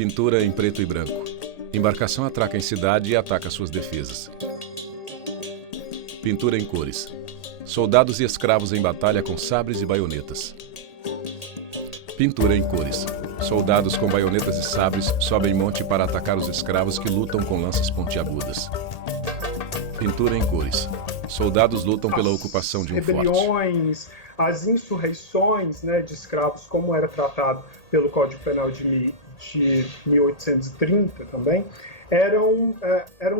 Pintura em preto e branco. Embarcação atraca em cidade e ataca suas defesas. Pintura em cores. Soldados e escravos em batalha com sabres e baionetas. Pintura em cores. Soldados com baionetas e sabres sobem monte para atacar os escravos que lutam com lanças pontiagudas. Pintura em cores. Soldados lutam pela ocupação de um forte. As rebeliões, as insurreições, né, de escravos, como era tratado pelo Código Penal de 1830 também, eram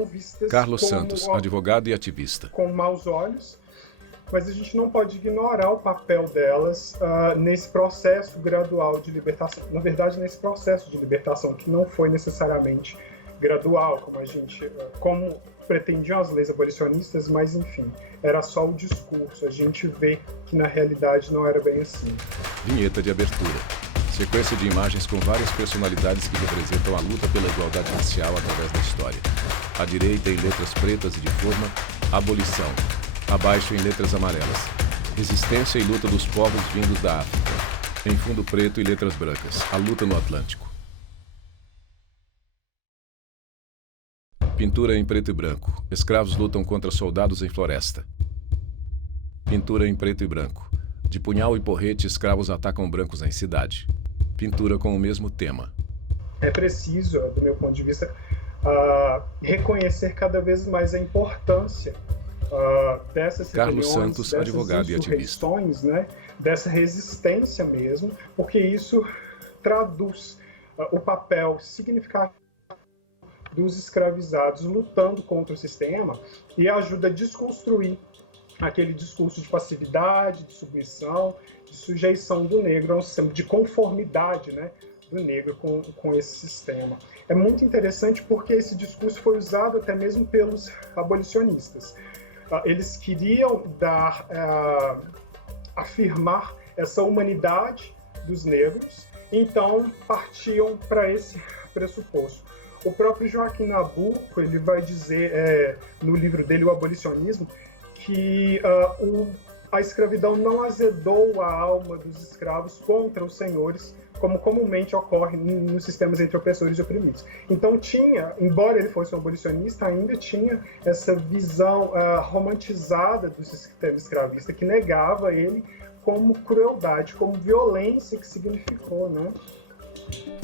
vistas Carlos como, Santos, advogado e ativista. Com maus olhos, mas a gente não pode ignorar o papel delas nesse processo gradual de libertação. Na verdade, nesse processo de libertação, que não foi necessariamente gradual, como pretendiam as leis abolicionistas, mas enfim, era só o discurso. A gente vê que na realidade não era bem assim. Vinheta de abertura. Sequência de imagens com várias personalidades que representam a luta pela igualdade racial através da história. À direita, em letras pretas e de forma, abolição. Abaixo, em letras amarelas, resistência e luta dos povos vindos da África. Em fundo preto e letras brancas, a luta no Atlântico. Pintura em preto e branco. Escravos lutam contra soldados em floresta. Pintura em preto e branco. De punhal e porrete, escravos atacam brancos em cidade. Pintura com o mesmo tema. É preciso, do meu ponto de vista, reconhecer cada vez mais a importância dessas Carlos rebeliões, Santos, dessas advogado e ativista. né, dessa resistência mesmo, porque isso traduz o papel significativo dos escravizados lutando contra o sistema e ajuda a desconstruir aquele discurso de passividade, de submissão, de sujeição do negro ao sistema, de conformidade, né, do negro com esse sistema. É muito interessante porque esse discurso foi usado até mesmo pelos abolicionistas. Eles queriam afirmar essa humanidade dos negros, então partiam para esse pressuposto. O próprio Joaquim Nabuco, ele vai dizer no livro dele, O Abolicionismo, que a escravidão não azedou a alma dos escravos contra os senhores, como comumente ocorre nos sistemas entre opressores e oprimidos. Então embora ele fosse um abolicionista, ainda tinha essa visão romantizada do sistema escravista, que negava ele como crueldade, como violência que significou, né?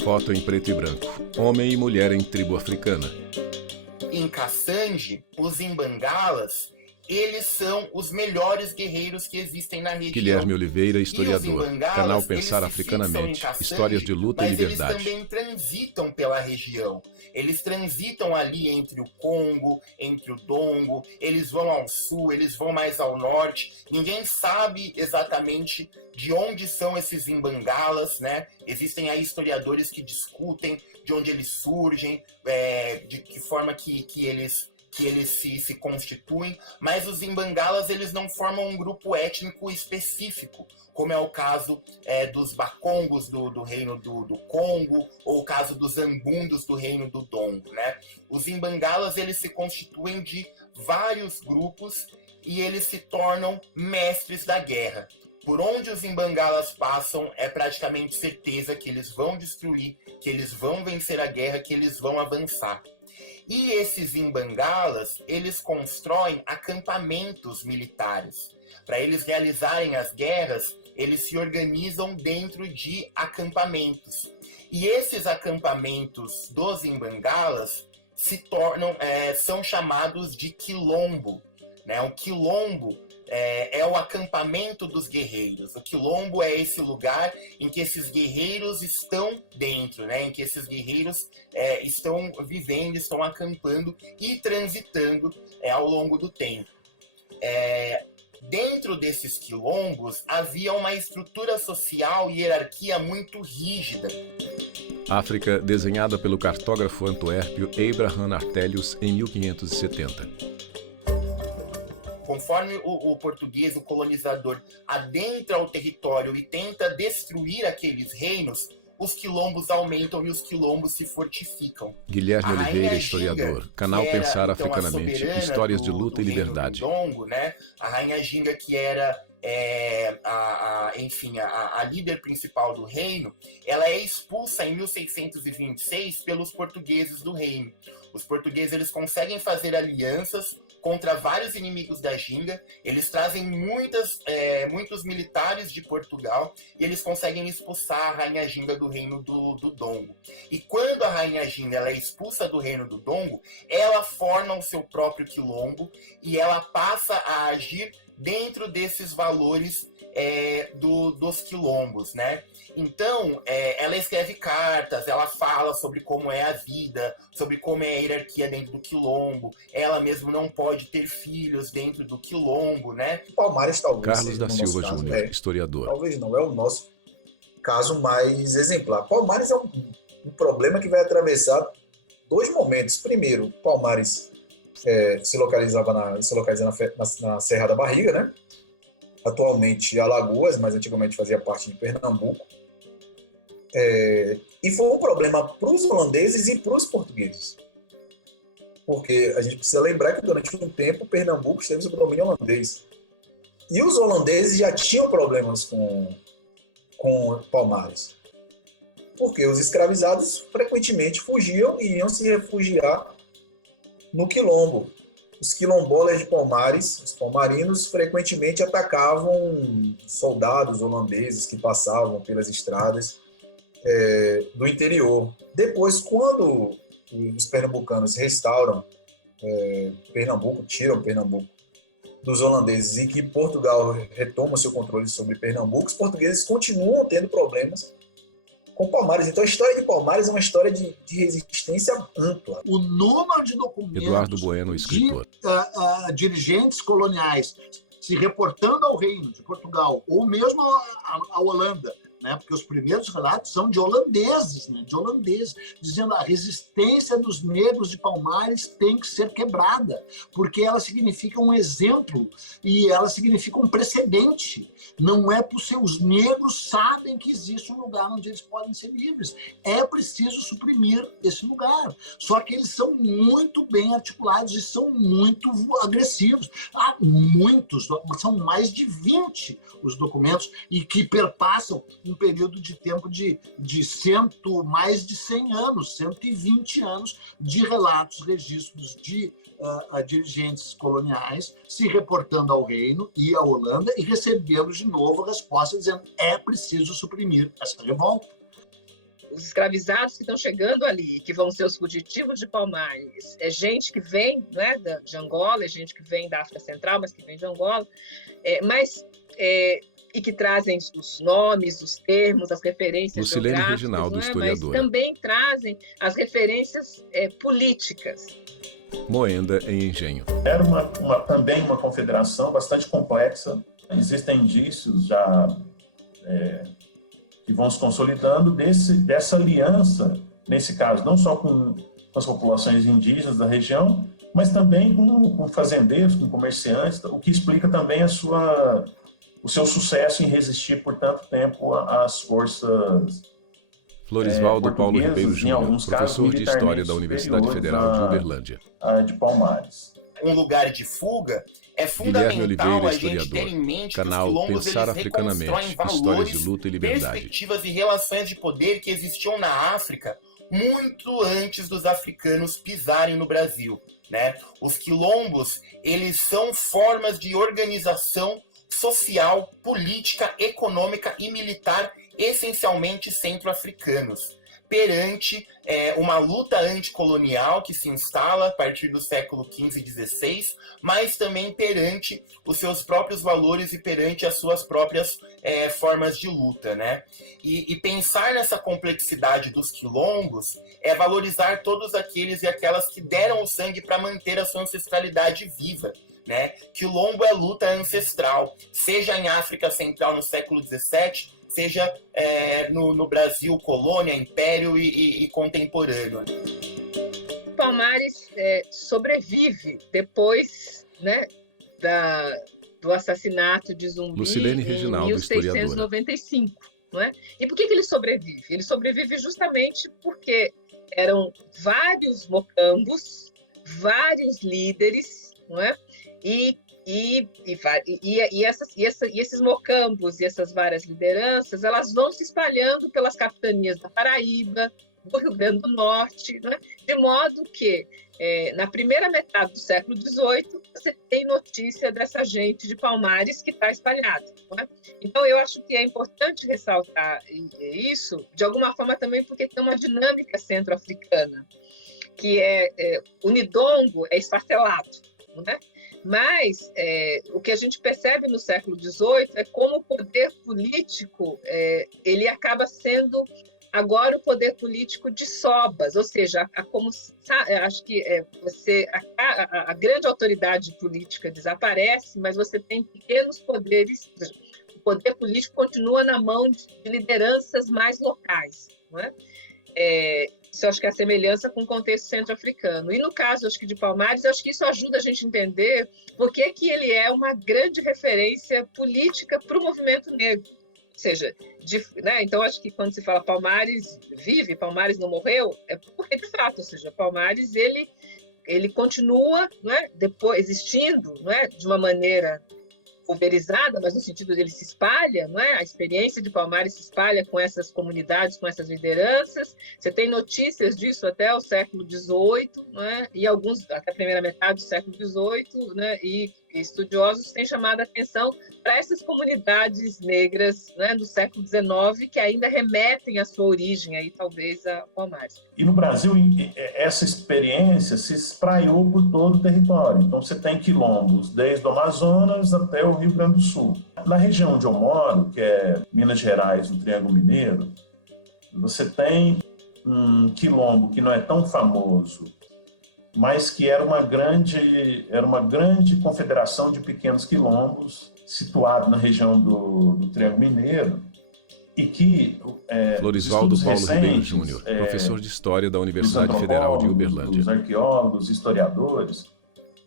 Foto em preto e branco. Homem e mulher em tribo africana. Em Kassange, os Imbangalas, eles são os melhores guerreiros que existem na região. Guilherme Oliveira, historiador. Canal Pensar Africanamente. Histórias de luta e liberdade. Eles também transitam pela região. Eles transitam ali entre o Congo, entre o Dongo, eles vão ao sul, eles vão mais ao norte. Ninguém sabe exatamente de onde são esses Imbangalas, né? Existem aí historiadores que discutem de onde eles surgem, de que forma que eles se constituem, mas os Imbangalas eles não formam um grupo étnico específico, como é o caso dos Bakongos do reino do Congo, ou o caso dos Ambundos do reino do Dongo, né? Os Imbangalas eles se constituem de vários grupos e eles se tornam mestres da guerra. Por onde os Imbangalas passam, é praticamente certeza que eles vão destruir, que eles vão vencer a guerra, que eles vão avançar. E esses Imbangalas, eles constroem acampamentos militares. Para eles realizarem as guerras, eles se organizam dentro de acampamentos. E esses acampamentos dos Imbangalas são chamados de quilombo, né? O quilombo é o acampamento dos guerreiros. O quilombo é esse lugar em que esses guerreiros estão dentro, né? Em que esses guerreiros estão vivendo, estão acampando e transitando ao longo do tempo. Dentro desses quilombos havia uma estrutura social e hierarquia muito rígida. África, desenhada pelo cartógrafo antuérpio Abraham Artelius em 1570. Conforme o português, o colonizador, adentra o território e tenta destruir aqueles reinos, os quilombos aumentam e os quilombos se fortificam. Guilherme Oliveira, historiador. Canal Pensar Africanamente. Histórias de luta e liberdade. Dongo, né? A Rainha Ginga, que era enfim, a líder principal do reino, ela é expulsa em 1626 pelos portugueses do reino. Os portugueses, eles conseguem fazer alianças contra vários inimigos da Ginga, eles trazem muitos militares de Portugal e eles conseguem expulsar a Rainha Ginga do reino do Dongo. E quando a Rainha Ginga ela é expulsa do reino do Dongo, ela forma o seu próprio quilombo e ela passa a agir dentro desses valores dos quilombos, né? Então, ela escreve cartas, ela fala sobre como é a vida, sobre como é a hierarquia dentro do quilombo. Ela mesmo não pode ter filhos dentro do quilombo, né? Palmares talvez Carlos seja, da no Silva nosso caso, Júnior, historiador. talvez não, é o nosso caso mais exemplar. Palmares é um problema que vai atravessar dois momentos. Primeiro, Palmares se localiza na Serra da Barriga, né? Atualmente Alagoas, mas antigamente fazia parte de Pernambuco. E foi um problema para os holandeses e para os portugueses. Porque a gente precisa lembrar que durante um tempo Pernambuco esteve sob domínio holandês. E os holandeses já tinham problemas com Palmares. Porque os escravizados frequentemente fugiam e iam se refugiar no quilombo. Os quilombolas de Palmares, os palmarinos, frequentemente atacavam soldados holandeses que passavam pelas estradas do interior. Depois, quando os pernambucanos restauram Pernambuco, tiram Pernambuco dos holandeses e que Portugal retoma seu controle sobre Pernambuco, os portugueses continuam tendo problemas com Palmares. Então, a história de Palmares é uma história de resistência ampla. O número de documentos Eduardo Bueno, escritor. de dirigentes coloniais se reportando ao reino de Portugal, ou mesmo à Holanda, né? Porque os primeiros relatos são de holandeses, né? Dizendo a resistência dos negros de Palmares tem que ser quebrada, porque ela significa um exemplo e ela significa um precedente. Não é possível, os negros sabem que existe um lugar onde eles podem ser livres. É preciso suprimir esse lugar. Só que eles são muito bem articulados e são muito agressivos. Há muitos, são mais de 20 os documentos e que perpassam um período de tempo de mais de 100 anos, 120 anos de relatos, registros de dirigentes coloniais se reportando ao reino e à Holanda e recebendo de novo a resposta dizendo é preciso suprimir essa revolta. Os escravizados que estão chegando ali, que vão ser os fugitivos de Palmares, é gente que vem, né, de Angola, é gente que vem da África Central, mas que vem de Angola, e que trazem os nomes, os termos, as referências Lucilene geográficas, Reginaldo, mas historiadora. também trazem as referências políticas. Moenda em Engenho. Era também uma confederação bastante complexa. Existem indícios já que vão se consolidando dessa aliança, nesse caso, não só com as populações indígenas da região, mas também com fazendeiros, com comerciantes, o que explica também o seu sucesso em resistir por tanto tempo às forças Floresvaldo Paulo portuguesas, Ribeiro em Júnior, alguns casos, professor de História da militarmente Universidade Federal de Uberlândia. de Palmares. Um lugar de fuga, é Guilherme fundamental Oliveira, a gente ter historiador. em mente Canal que os quilombos Pensar eles Africanamente, reconstroem histórias de valores, luta e liberdade. perspectivas e relações de poder que existiam na África muito antes dos africanos pisarem no Brasil, né? Os quilombos, eles são formas de organização social, política, econômica e militar essencialmente centro-africanos, perante uma luta anticolonial que se instala a partir do século XV e XVI, mas também perante os seus próprios valores e perante as suas próprias formas de luta, né? E pensar nessa complexidade dos quilombos é valorizar todos aqueles e aquelas que deram o sangue para manter a sua ancestralidade viva, né? Quilombo é luta ancestral, seja em África Central no século XVII, seja no Brasil, colônia, império e contemporâneo. Palmares sobrevive depois, né, do assassinato de Zumbi Lucilene em Reginaldo, 1695. Não é? E por que ele sobrevive? Ele sobrevive justamente porque eram vários mocambos, vários líderes, não é? E esses mocambos e essas várias lideranças, elas vão se espalhando pelas capitanias da Paraíba, do Rio Grande do Norte, né? De modo que, na primeira metade do século XVIII, você tem notícia dessa gente de Palmares que está espalhada. Né? Então, eu acho que é importante ressaltar isso, de alguma forma também porque tem uma dinâmica centro-africana, que o Nidongo é esfarelado, né? Mas o que a gente percebe no século XVIII é como o poder político ele acaba sendo agora o poder político de sobas, ou seja, acho que a grande autoridade política desaparece, mas você tem pequenos poderes, o poder político continua na mão de lideranças mais locais, não é? Isso eu acho que é a semelhança com o contexto centro-africano. E no caso, acho que de Palmares, acho que isso ajuda a gente a entender por que ele é uma grande referência política para o movimento negro. Ou seja, né? Então acho que quando se fala Palmares vive, Palmares não morreu, é porque de fato, ou seja, Palmares ele continua, né, depois existindo, né, de uma maneira pulverizada, mas no sentido dele se espalha, não é? A experiência de Palmares se espalha com essas comunidades, com essas lideranças. Você tem notícias disso até o século XVIII, não é? E alguns até a primeira metade do século XVIII, né? E estudiosos têm chamado a atenção para essas comunidades negras, né, do século XIX que ainda remetem à sua origem aí talvez a Palmares. E no Brasil essa experiência se espraiou por todo o território. Então você tem quilombos desde o Amazonas até o Rio Grande do Sul. Na região onde eu moro, que é Minas Gerais, o Triângulo Mineiro, você tem um quilombo que não é tão famoso, mas que era uma grande confederação de pequenos quilombos situado na região do Triângulo Mineiro e que Florisvaldo Paulo Ribeiro Júnior, professor de História da Universidade Federal de Uberlândia. Os arqueólogos, historiadores,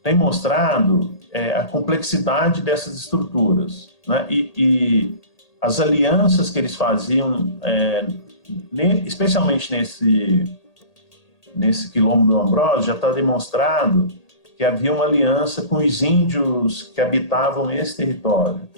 têm mostrado a complexidade dessas estruturas, né? E as alianças que eles faziam, especialmente nesse quilombo do Ambrósio, já está demonstrado que havia uma aliança com os índios que habitavam esse território.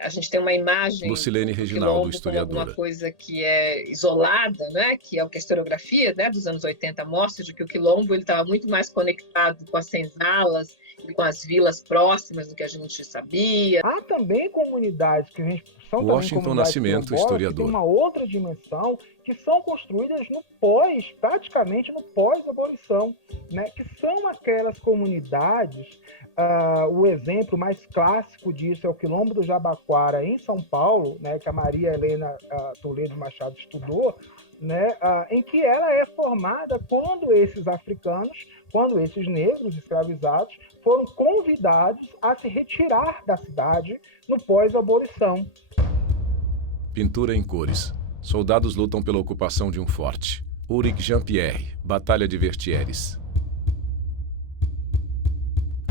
A gente tem uma imagem Lucilene Reginaldo, historiadora. Alguma coisa que é isolada, né? Que é o que a historiografia, né, dos anos 80 mostra, de que o quilombo estava muito mais conectado com as senzalas e com as vilas próximas do que a gente sabia. Há também comunidades que a gente são Washington Nascimento, historiador. Que tem uma outra dimensão, que são construídas praticamente no pós-abolição, né? Que são aquelas comunidades. O exemplo mais clássico disso é o Quilombo do Jabaquara, em São Paulo, né, que a Maria Helena Toledo Machado estudou, né, em que ela é formada quando esses africanos, quando esses negros escravizados foram convidados a se retirar da cidade no pós-abolição. Pintura em cores. Soldados lutam pela ocupação de um forte. Ulrich Jean-Pierre, Batalha de Vertières.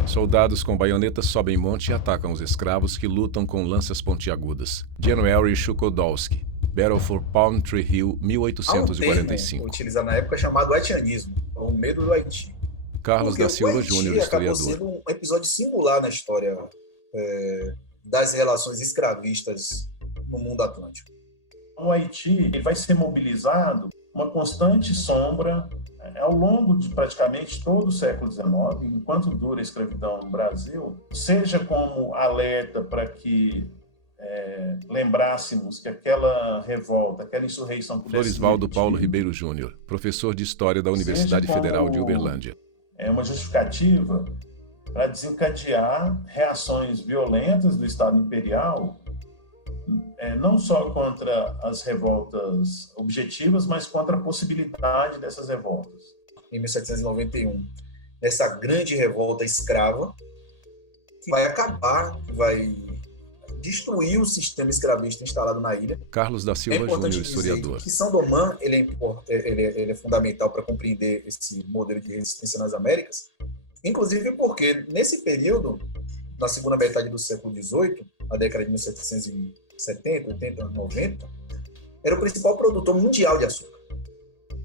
Soldados com baionetas sobem monte e atacam os escravos que lutam com lanças pontiagudas. January Shukodolski, Battle for Palm Tree Hill, 1845. Há um termo utilizado na época chamado haitianismo, o medo do Haiti. Carlos da Silva Júnior, historiador. Acabou sendo um episódio singular na história das relações escravistas no mundo atlântico. O Haiti vai ser mobilizado uma constante sombra ao longo de praticamente todo o século XIX, enquanto dura a escravidão no Brasil, seja como alerta para que lembrássemos que aquela revolta, aquela insurreição pudesse Florisvaldo Paulo Ribeiro Júnior, professor de História da Universidade Federal de Uberlândia. É uma justificativa para desencadear reações violentas do Estado Imperial, não só contra as revoltas objetivas, mas contra a possibilidade dessas revoltas. Em 1791, nessa grande revolta escrava, que vai acabar, que vai destruir o sistema escravista instalado na ilha. Carlos da Silva Júnior, historiador. Que Saint-Domingue ele é fundamental para compreender esse modelo de resistência nas Américas, inclusive porque, nesse período, na segunda metade do século XVIII, a década de 1770, 80, 90, era o principal produtor mundial de açúcar.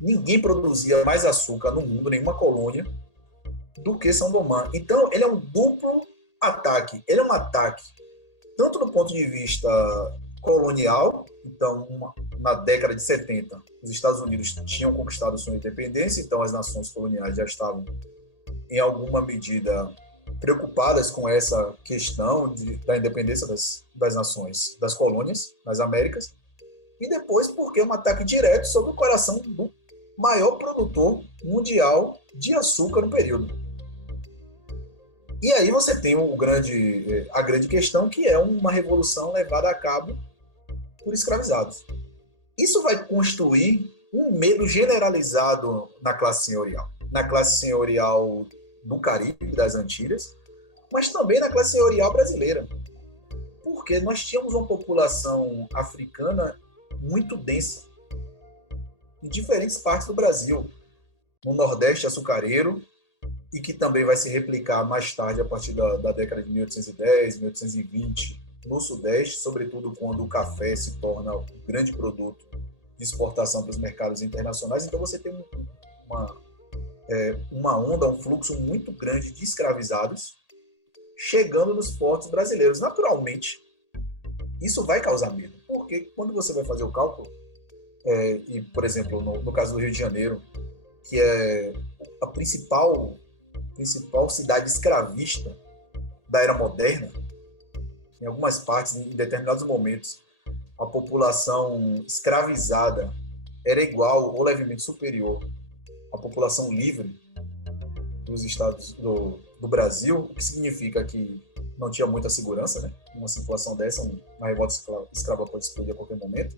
Ninguém produzia mais açúcar no mundo, nenhuma colônia, do que Saint-Domingue. Então, ele é um duplo ataque, ele é um ataque tanto do ponto de vista colonial, então na década de 70, os Estados Unidos tinham conquistado sua independência, então as nações coloniais já estavam, em alguma medida, preocupadas com essa questão da independência das nações, das colônias, nas Américas, e depois porque é um ataque direto sobre o coração do maior produtor mundial de açúcar no período. E aí você tem a grande questão, que é uma revolução levada a cabo por escravizados. Isso vai construir um medo generalizado na classe senhorial do Caribe, das Antilhas, mas também na classe senhorial brasileira, porque nós tínhamos uma população africana muito densa em diferentes partes do Brasil, no Nordeste açucareiro, e que também vai se replicar mais tarde, a partir da década de 1810, 1820, no Sudeste, sobretudo quando o café se torna um grande produto de exportação para os mercados internacionais. Então você tem uma onda, um fluxo muito grande de escravizados chegando nos portos brasileiros. Naturalmente, isso vai causar medo, porque quando você vai fazer o cálculo, e, por exemplo, no caso do Rio de Janeiro, que é a principal cidade escravista da era moderna, em algumas partes, em determinados momentos, a população escravizada era igual ou levemente superior à população livre dos estados do Brasil, o que significa que não tinha muita segurança, né? Uma situação dessa, uma revolta escrava pode explodir a qualquer momento.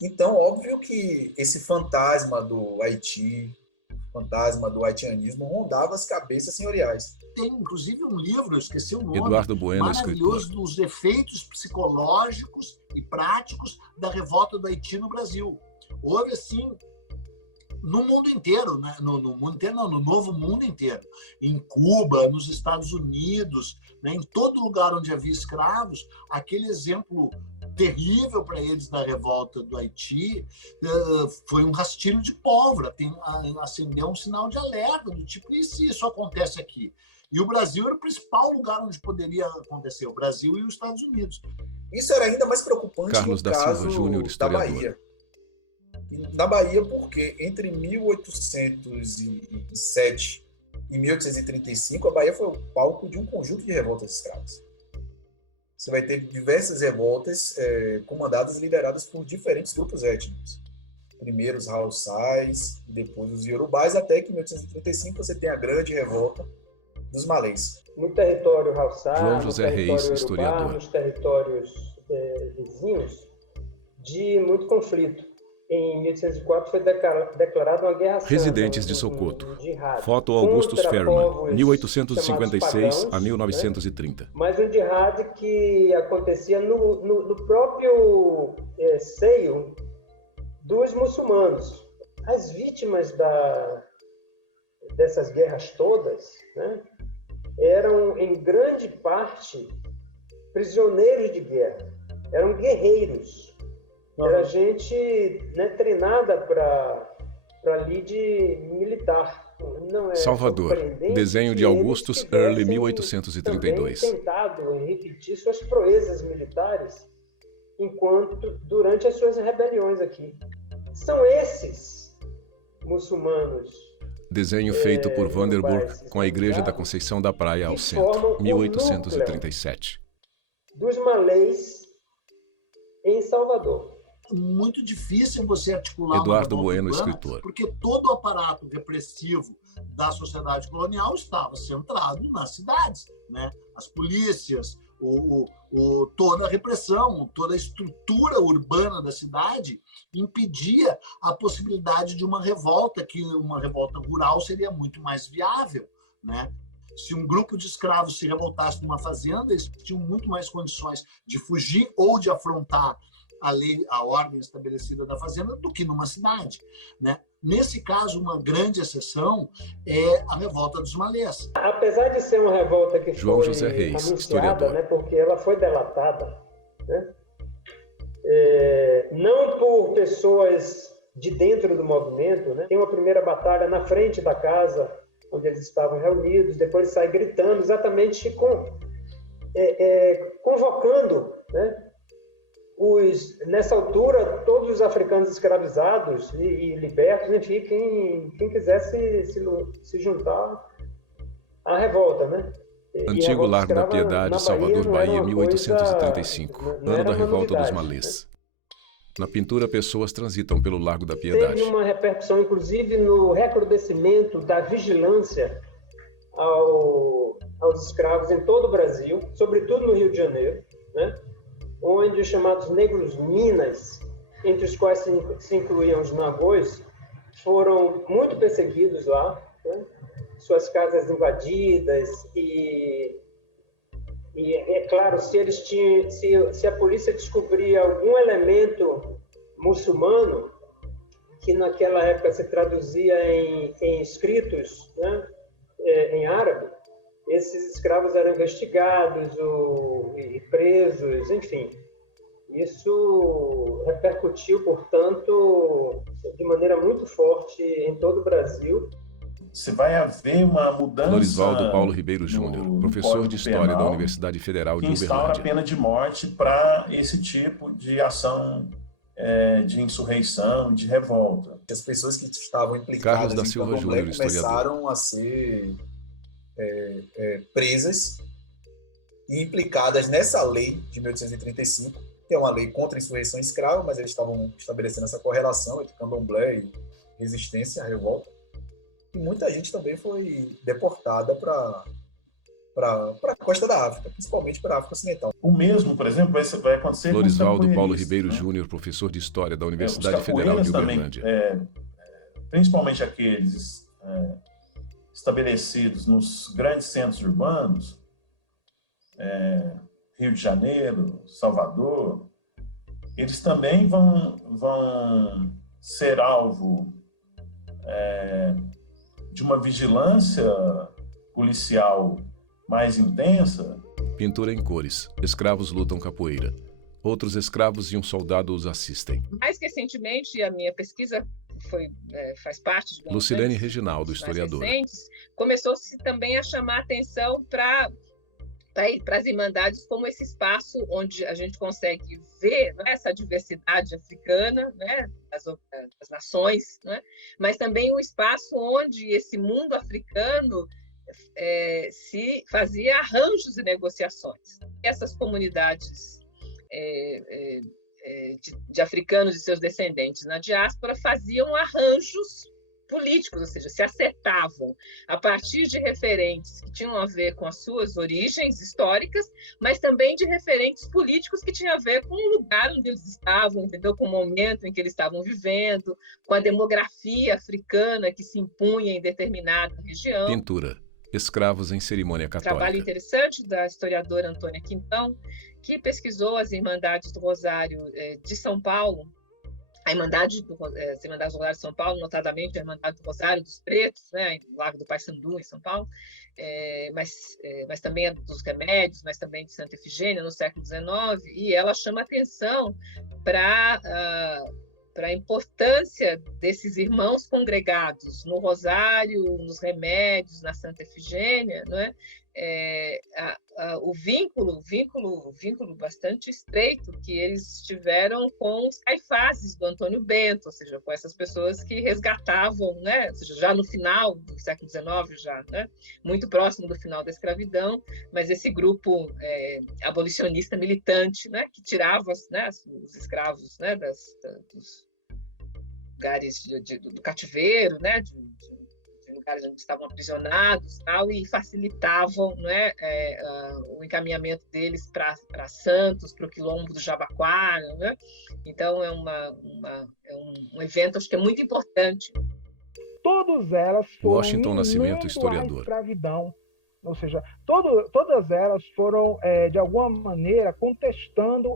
Então, óbvio que esse fantasma do Haiti, fantasma do haitianismo, rondava as cabeças senhoriais. Tem, inclusive, um livro, eu esqueci o nome, Eduardo Bueno, maravilhoso, escritor. dos efeitos psicológicos e práticos da revolta do Haiti no Brasil. Houve, assim, no mundo inteiro, né? No mundo inteiro não, no novo mundo inteiro. Em Cuba, nos Estados Unidos, né? Em todo lugar onde havia escravos, aquele exemplo terrível para eles da revolta do Haiti foi um rastilho de pólvora, acendeu um sinal de alerta, do tipo, e se isso acontece aqui? E o Brasil era o principal lugar onde poderia acontecer, o Brasil e os Estados Unidos. Isso era ainda mais preocupante Carlos no da Silva caso Júnior, da historiador. Bahia. Na Bahia, porque entre 1807 e 1835, a Bahia foi o palco de um conjunto de revoltas escravas. Você vai ter diversas revoltas comandadas e lideradas por diferentes grupos étnicos. Primeiro os Haussais, depois os Iorubás, até que em 1835 você tem a grande revolta dos Malês. No território Haussá, João José no Reis, território Iorubá, historiador. nos territórios vizinhos, de muito conflito. Em 1804 foi declarada uma guerra santa. Residentes de Socoto. Jihad, Foto Augustus contra Ferman, povos 1856 chamados a 1930. né? Mas um jihad que acontecia no próprio seio dos muçulmanos. As vítimas dessas guerras todas, né, eram, em grande parte, prisioneiros de guerra. Eram guerreiros. Era gente, né, treinada para lide militar. Não é Salvador, desenho de Augustus Early, 1832. Também tentado repetir suas proezas militares durante as suas rebeliões aqui. São esses muçulmanos. Desenho feito por Vanderburg com a Igreja da Conceição da Praia ao centro, 1837. Dos malês em Salvador. Muito difícil você articular Eduardo uma Bueno, urbana, escritor. porque todo o aparato repressivo da sociedade colonial estava centrado nas cidades, né? As polícias, toda a repressão, toda a estrutura urbana da cidade impedia a possibilidade de uma revolta, que uma revolta rural seria muito mais viável, né? Se um grupo de escravos se revoltasse numa fazenda, eles tinham muito mais condições de fugir ou de afrontar a ordem estabelecida da fazenda do que numa cidade, né? Nesse caso, uma grande exceção é a revolta dos malês. Apesar de ser uma revolta que João foi José Reis, anunciada, historiador. né, porque ela foi delatada, né, não por pessoas de dentro do movimento, né? Tem uma primeira batalha na frente da casa onde eles estavam reunidos, depois sai gritando exatamente convocando, né, nessa altura, todos os africanos escravizados e libertos, enfim, quem quisesse se juntar à revolta, né? Antigo Largo da Piedade, Salvador, Bahia, 1835, ano da Revolta dos Malês. Na pintura, pessoas transitam pelo Largo da Piedade. Teve uma repercussão, inclusive, no recrudescimento da vigilância aos escravos em todo o Brasil, sobretudo no Rio de Janeiro, né? Onde os chamados negros minas, entre os quais se incluíam os nagôs, foram muito perseguidos lá, né? Suas casas invadidas e é claro, se a polícia descobria algum elemento muçulmano, que naquela época se traduzia em escritos, né, em árabe, esses escravos eram investigados e presos, enfim. Isso repercutiu, portanto, de maneira muito forte em todo o Brasil. Você vai haver uma mudança. Lorisvaldo Paulo Ribeiro Júnior, professor de História da Universidade Federal de Uberlândia, que instaura a pena de morte para esse tipo de ação de insurreição, de revolta. As pessoas que estavam implicadas Carlos da Silva Júnior, começaram a ser presas e implicadas nessa lei de 1835, que é uma lei contra a insurreição escrava, mas eles estavam estabelecendo essa correlação entre candomblé e resistência à revolta. E muita gente também foi deportada para a costa da África, principalmente para a África Ocidental. O mesmo, por exemplo, vai acontecer com os Lorisvaldo Paulo Ribeiro Júnior, professor de História da Universidade Federal de Uberlândia. Principalmente aqueles estabelecidos nos grandes centros urbanos, Rio de Janeiro, Salvador, eles também vão ser alvo de uma vigilância policial mais intensa. Pintura em cores. Escravos lutam capoeira. Outros escravos e um soldado os assistem. Mais recentemente, a minha pesquisa faz parte de Lucilene Reginaldo, historiadora. Começou-se também a chamar atenção para as Irmandades como esse espaço onde a gente consegue ver, né, essa diversidade africana, né, das nações, né, mas também o espaço onde esse mundo africano se fazia arranjos e negociações. Essas comunidades de africanos e seus descendentes na diáspora faziam arranjos políticos, ou seja, se acertavam a partir de referentes que tinham a ver com as suas origens históricas, mas também de referentes políticos que tinham a ver com o lugar onde eles estavam, entendeu? Com o momento em que eles estavam vivendo, com a demografia africana que se impunha em determinada região. Pintura. Escravos em cerimônia católica. Trabalho interessante da historiadora Antônia Quintão, que pesquisou as Irmandades do Rosário de São Paulo, as Irmandades do Rosário de São Paulo, notadamente a Irmandade do Rosário dos Pretos, né, no Lago do Paissandu, em São Paulo, mas também a dos Remédios, mas também de Santa Efigênia, no século XIX, e ela chama atenção para a importância desses irmãos congregados no Rosário, nos Remédios, na Santa Efigênia, não é? O vínculo bastante estreito que eles tiveram com os caifases do Antônio Bento, ou seja, com essas pessoas que resgatavam, né, ou seja, já no final do século XIX, já, né, muito próximo do final da escravidão, mas esse grupo abolicionista militante, né, que tirava, né, os escravos, né, dos lugares do cativeiro, né, de lugares onde estavam aprisionados, tal, e facilitavam, né, o encaminhamento deles para Santos, para o quilombo do Jabaquara, né? Então é um evento, acho que é muito importante. Todas elas foram Washington Nascimento, historiador. A escravidão, ou seja, todas elas foram de alguma maneira contestando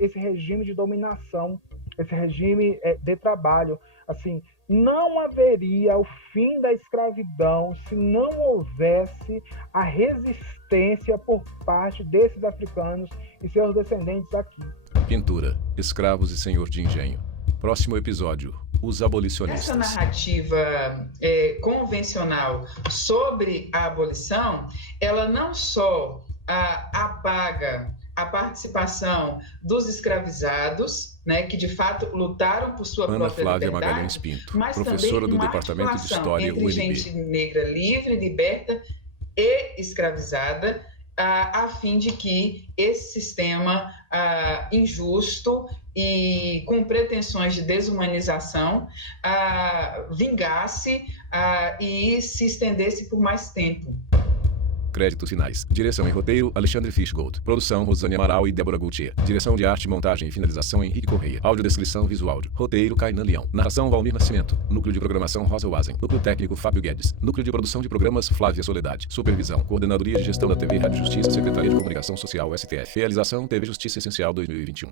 esse regime de dominação, esse regime de trabalho, assim. Não haveria o fim da escravidão se não houvesse a resistência por parte desses africanos e seus descendentes aqui. Pintura, escravos e senhor de engenho. Próximo episódio, os abolicionistas. Essa narrativa convencional sobre a abolição, ela não só apaga a participação dos escravizados, né, que de fato lutaram por sua Ana própria Flávia liberdade, Magalhães Pinto, mas professora também do uma Departamento de articulação História entre UNB. gente negra livre, liberta e escravizada, a fim de que esse sistema injusto e com pretensões de desumanização vingasse e se estendesse por mais tempo. Créditos finais. Direção e roteiro, Alexandre Fishgold. Produção, Rosane Amaral e Débora Gautier. Direção de arte, montagem e finalização, Henrique Correia. Audiodescrição visual. Roteiro, Kainan Leão. Narração, Valmir Nascimento. Núcleo de programação, Rosa Wazen. Núcleo técnico, Fábio Guedes. Núcleo de produção de programas, Flávia Soledade. Supervisão, Coordenadoria de Gestão da TV, Rádio Justiça, Secretaria de Comunicação Social, STF. Realização, TV Justiça Essencial 2021.